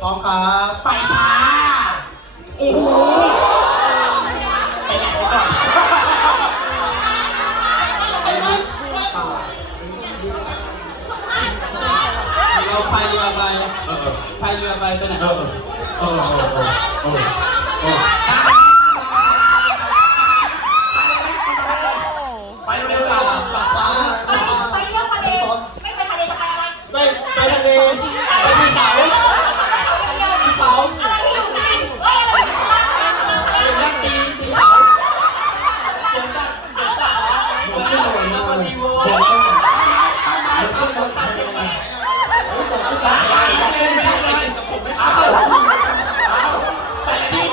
พร้อมครับไปช้าโอ้โหไปไหนไปก่อนเราพายเรือไปเออพายเรือไปไปไหนเออเออเออเออเออเออไปเร็วๆป่าเราป่าช้าไปไปเที่ยวทะเลไม่ไปทะเลจะไปอะไรไปไปทะเล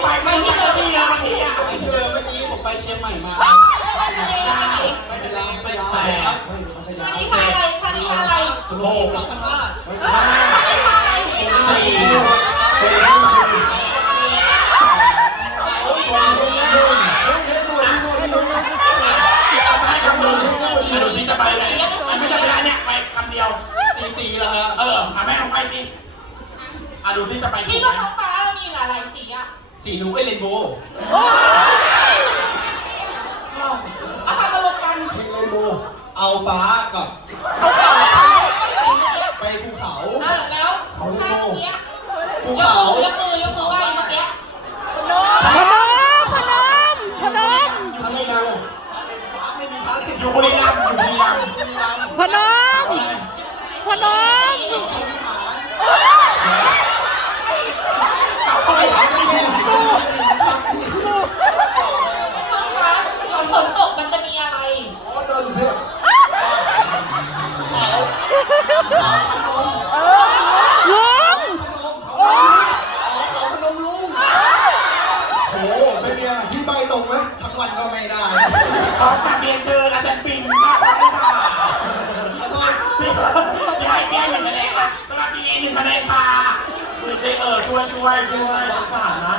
ไปไม่ที่ละที่ละบางทีอะที่เดิมเมื่อกี้ผมไปเชียงใหม่มาไปทะเลไหนไปทะเลไปไหนครับวันนี้พาอะไรพานี้พาอะไรโอ้โหหลังพม่าไม่พาอะไรไม่พาอะไรสี่ สีสีเหรอฮะเออหาแม่ลงไปสิอะดูสิจะไปพี่ถูกก็ไหมท้องฟ้ามีหลายสีอะสีนูไอเรนโบว์เอาทำมาลงกันเรนโบว์เอาฟ้ากับไปภูเขา เออแล้วข้างเมื่อกี้ภูยกเขามือยกมือยกมือไหว้เมื่อกี้พนมพนมพนมอยู่บุรีรัมย์พระไม่มีพระเลยอยู่บุรีรัมย์อยู่บุรีรัมย์ บุรีรัมย์ พนมพนม เจ้าพระวิหาร ท้องฟ้าหลังฝนตก มันจะมีอะไร อ๋อเดินเทพเขาเขนมลุงพนมเขาเขนมลุงโอ้โหเป็นไงพี่ใบตรงไหมทั้งวันก็ไม่ได้ ขอกราบเรียนเชิญอาจารย์ปิงมากครับค่ะขอโทษพี่พี่ให้พี่ให้หนึ่งคะแนนนะสำหรับพี่เอหนึ่งคะแนนค่ะช่วยช่วยเออช่วยช่วยช่วยสงสารนะ